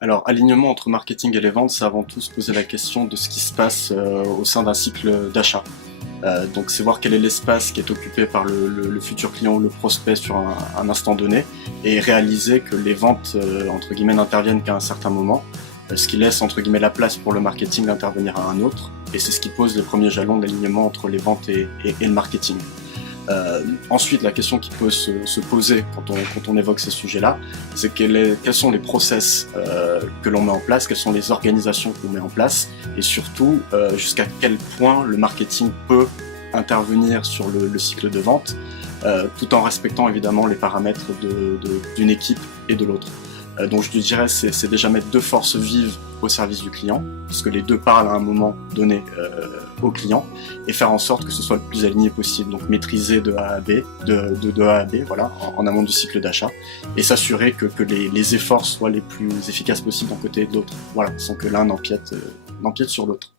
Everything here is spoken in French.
Alors, alignement entre marketing et les ventes, c'est avant tout se poser la question de ce qui se passe au sein d'un cycle d'achat. Donc c'est voir quel est l'espace qui est occupé par le futur client ou le prospect sur un instant donné et réaliser que les ventes entre guillemets n'interviennent qu'à un certain moment, ce qui laisse entre guillemets la place pour le marketing d'intervenir à un autre, et c'est ce qui pose les premiers jalons d'alignement entre les ventes et le marketing. Ensuite, la question qui peut se poser quand on évoque ces sujets-là, c'est quels sont les process que l'on met en place, quelles sont les organisations qu'on met en place, et surtout jusqu'à quel point le marketing peut intervenir sur le cycle de vente, tout en respectant évidemment les paramètres d'une équipe et de l'autre. Donc je dirais c'est déjà mettre deux forces vives au service du client, puisque les deux parlent à un moment donné au client, et faire en sorte que ce soit le plus aligné possible, donc maîtriser de A à B, de A à B, voilà, en amont du cycle d'achat, et s'assurer que les efforts soient les plus efficaces possibles d'un côté et de l'autre, voilà, sans que l'un n'empiète sur l'autre.